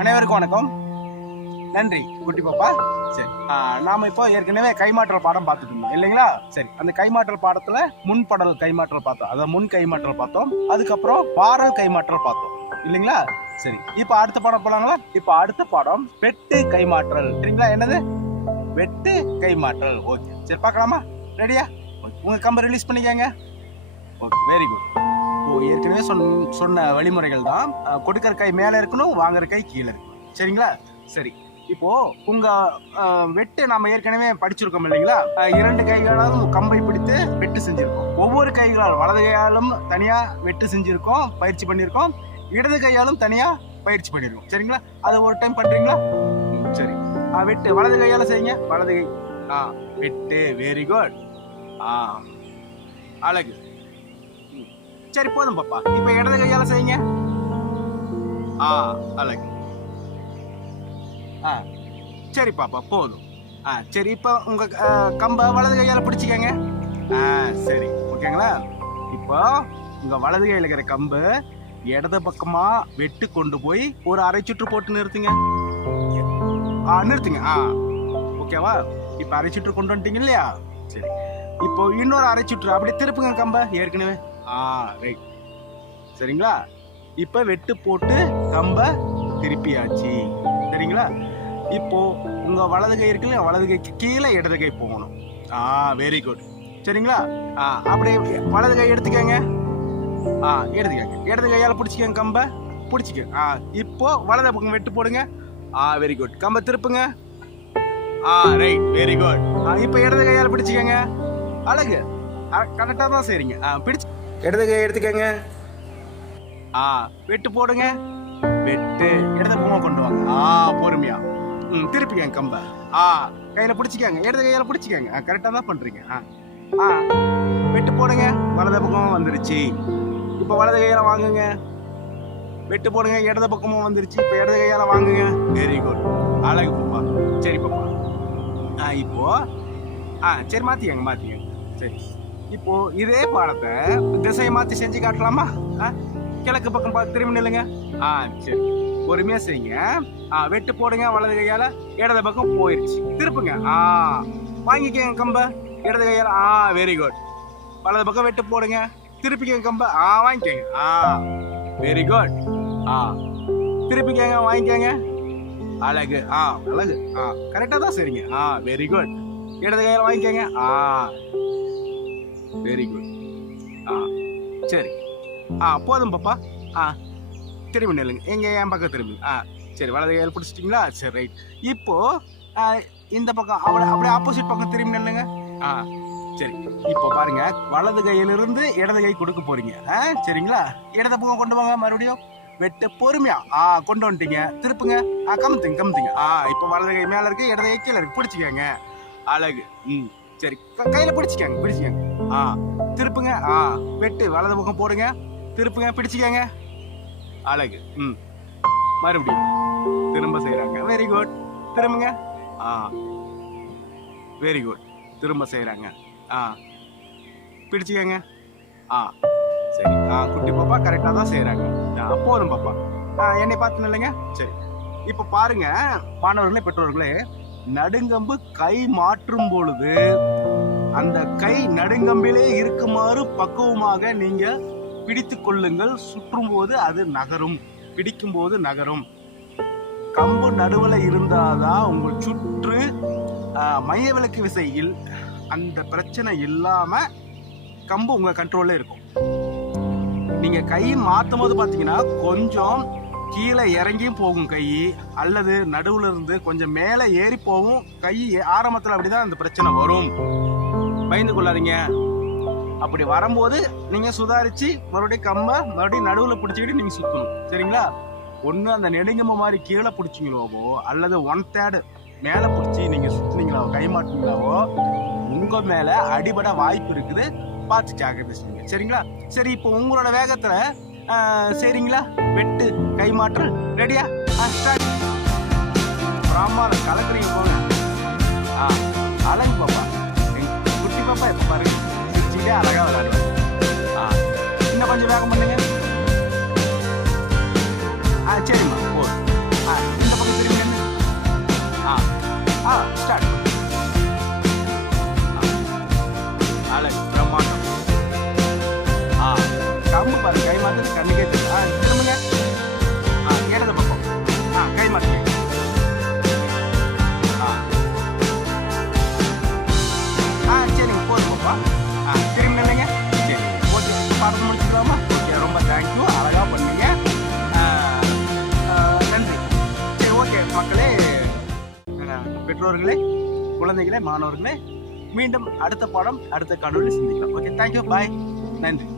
அனைவருக்கும் வணக்கம். நன்றி குட்டி பாப்பா. சரி, நாம இப்போ ஏற்கனவே கைமாற்றல் பாடம் பார்த்துட்டு இருந்தோம் இல்லைங்களா? சரி, அந்த கைமாற்றல் பாடத்துல முன்படல் கைமாற்றல் பார்த்தோம், அதாவது முன் கைமாற்றல் பார்த்தோம். அதுக்கப்புறம் பாரல் கைமாற்றல் பார்த்தோம் இல்லைங்களா? சரி, இப்போ அடுத்த பாடம் போலாங்களா? இப்போ அடுத்த பாடம் வெட்டு கைமாற்றல். சரிங்களா? என்னது வெட்டு கைமாற்றல்? ஓகே, சரி பார்க்கலாமா? ரெடியா? உங்க கம்பை ரிலீஸ் பண்ணிக்கங்க. Okay, very good. ஏற்கனவே சொன்ன வழிமுறைகள் தான். கொடுக்கிற கை மேல இருக்கணும், வாங்குற கை கீழே இருக்கணும். சரிங்களா? சரி, இப்போ உங்க வெட்டு நாம ஏற்கனவே படிச்சிருக்கோம் இல்லைங்களா? 2 கைகளாலும் கம்பை பிடித்து வெட்டு செஞ்சிருக்கோம். ஒவ்வொரு கைகளாலும் வலது கையாலும் தனியா வெட்டு செஞ்சிருக்கோம், பயிற்சி பண்ணியிருக்கோம். இடது கையாலும் தனியா பயிற்சி பண்ணிருக்கோம். சரிங்களா? அதை ஒரு டைம் பண்றீங்களா? சரி, வெட்டு வலது கையால செய்யுங்க. வலது கை வெட்டு. Very good. அழகு. சரி, போதும் பாப்பா. இப்ப இடது கையால செய்யுங்க. அழகு. சரி பாப்பா, போதும். சரி, இப்ப உங்க கம்ப வலது கையால பிடிச்சிக்கங்க. சரி, ஓகேங்களா? இப்போ உங்க வலது கையில இருக்கிற கம்பு இடது பக்கமா வெட்டு கொண்டு போய் ஒரு அரை சுற்று போட்டு நிறுத்துங்க. நிறுத்துங்க. ஓகேவா? இப்ப அரை சுற்று கொண்டு வந்துட்டீங்க இல்லையா? சரி, இப்போ இன்னொரு அரை சுற்று அப்படி திருப்புங்க கம்ப. ஏற்கனவே ரைட். சரிங்களா? இப்ப வெட்டு போட்டு கம்ப திருப்பியாச்சு. சரிங்களா? இப்போ உங்க வலது கை இருக்குல்ல, வலது கைக்கு கீழே இடது கை போகணும். Very good. சரிங்களா? அப்படியே வலது கை எடுத்துக்கங்க. எடுத்துக்கங்க. இடது கையால பிடிச்சிக்கங்க கம்ப. பிடிச்சிக்க. இப்போ வலது பக்கம் வெட்டு போடுங்க. Very good. கம்ப திருப்புங்க. Right, very good. இப்ப இடது கையால பிடிச்சிக்கங்க. அழகு. கரெக்டா தான் செய்றீங்க. பிடிச்சு இடது கை எடுத்துக்கங்க. வெட்டு போடுங்க. வெட்டு இடது பக்கமா கொண்டு வாங்க. பொறுமையா திருப்பிக்கங்க கம்ப. கையில பிடிச்சிக்கங்க. இடது கையால பிடிச்சிக்கங்க. கரெக்டா தான் பண்றீங்க. வெட்டு போடுங்க. வலது பக்கமா வந்துருச்சு. இப்ப வலது கையால வாங்குங்க. வெட்டு போடுங்க. இடது பக்கமா வந்துருச்சு. இப்ப இடது கையால வாங்குங்க. Very good. அழகு பாப்பா. சரி பாப்பா. இப்போ சரி, மாத்திக்கங்க. சரி, இப்போ இதே பாடத்தை திசையை மாத்தி செஞ்சு காட்டலாமா? கிழக்கு பக்கம் பார்த்து திரும்பி நில்லுங்க. சரி, பொறுமையா செய்யுங்க. வெட்டு போடுங்க. வலது கையால இடது பக்கம் போயிருச்சு. திருப்புங்க. வாங்கிக்கங்க கம்ப. இடது கையால. Very good. வலது பக்கம் வெட்டு போடுங்க. திருப்பிக்கங்க கம்ப. வாங்கிக்கங்க. Very good. திருப்பிக்கங்க. வாங்கிக்கங்க. அழகு. அழகு. கரெக்டா தான் சரிங்க. Very good. இடது கையால வாங்கிக்கங்க. Very good. சரி, போதும் பாப்பா. திரும்பி நில்லுங்க. எங்க என் பக்கம் திரும்பி. சரி, வலது கையால் பிடிச்சிட்டிங்களா? சரி, ரைட். இப்போ இந்த பக்கம் அப்படியே ஆப்போசிட் பக்கம் திரும்பி நில்லுங்க. சரி, இப்போ பாருங்க, வலது கையிலிருந்து இடது கை கொடுக்க போறீங்க. சரிங்களா? இடது பக்கம் கொண்டு வாங்க. மறுபடியும் வெட்டு. பொறுமையா கொண்டு வந்துட்டீங்க. திருப்புங்க. கமுத்துங்க. இப்போ வலது கை மேல இருக்கு, இடது கை கீழே இருக்கு. பிடிச்சிக்கங்க. அழகு. சரி, கையில பிடிச்சிக்கங்க. திருப்புங்க. வெட்டு வலது பக்கம் போடுங்க. திருப்புங்க. பிடிச்சிக்கங்க. அழகு. மறுபடியும் திரும்ப செய்யறாங்க. Very good. திரும்புங்க. Very good. திரும்ப செய்யறாங்க. பிடிச்சிக்கங்க. சரி, குட்டி பாப்பா கரெக்டா தான் செய்யறாங்க. போதும் பாப்பா. என்னை பார்த்து நில்லுங்க. சரி, இப்ப பாருங்க மாணவர்களே, பெற்றோர்களே, நடுங்கம்பு கை மாற்றும் பொழுது அந்த கை நடுங்கம்பிலே இருக்குமாறு பக்குவமாக நீங்க பிடித்து கொள்ளுங்கள். சுற்றும் போது அது நகரும், பிடிக்கும் போது நகரும். கம்பு நடுவுல இருந்தாதான் உங்க சுற்று மைய விலக்கு விசையில் அந்த பிரச்சனை இல்லாம கம்பு உங்க கண்ட்ரோல்ல இருக்கும். நீங்க கை மாத்தும் போது பாத்தீங்கன்னா கொஞ்சம் கீழே இறங்கியும் போகும் கை, அல்லது நடுவுல இருந்து கொஞ்சம் மேல ஏறி போகும் கை. ஆரம்பத்துல அப்படிதான் அந்த பிரச்சனை வரும். பயந்து கொள்ளாதீங்க. அப்படி வரும்போது நீங்க சுதாரிச்சு மறுபடியும் கம்ப மறுபடியும் நடுவுல பிடிச்சிக்கிட்டு நீங்க சுத்தணும். சரிங்களா? ஒண்ணு அந்த நெடுங்கம்ப மாதிரி கீழே பிடிச்சிங்களாவோ அல்லது 1/3 மேல பிடிச்சி நீங்க சுத்துனீங்களாவோ கை மாட்டீங்களாவோ உங்க மேல அடிபட வாய்ப்பு இருக்குது. பார்த்து ஜாக்கிரதை செய்யுங்க. சரிங்களா? சரி, இப்போ உங்களோட வேகத்துல சரிங்களா, வெட்டு கை மாற்றல் ரெடியா? ஸ்டார்ட். ராமால கலக்குறீங்க போங்க. அழகு பாப்பா, குட்டி பாப்பா இப்ப பாருங்க சிரிச்சுட்டே அழகா விளையாடுவாங்க. இன்னும் கொஞ்சம் வேகம் பண்ணுங்க. சரிம்மா போதும். இந்த பக்கம் திரும்பி ஸ்டார்ட். அழகு பிரம்மாண்டம். கம்பு பாருங்க கை மாத்து கண்ணுக்கே திரும்புங்க. இடது பக்கம் கை மாத்து. சரிங்க போதும் பாப்பா. திரும்பி இல்லைங்க. சரி ஓகே, பாடம் முடிச்சுக்கலாமா? ஓகே, ரொம்ப தேங்க்யூ, அழகா பண்ணீங்க. நன்றி. சரி ஓகே மக்களே, பெற்றோர்களே, குழந்தைகளே, மாணவர்களே, மீண்டும் அடுத்த பாடம் அடுத்த காணொலி சந்திக்கலாம். ஓகே, தேங்க்யூ, பாய், நன்றி.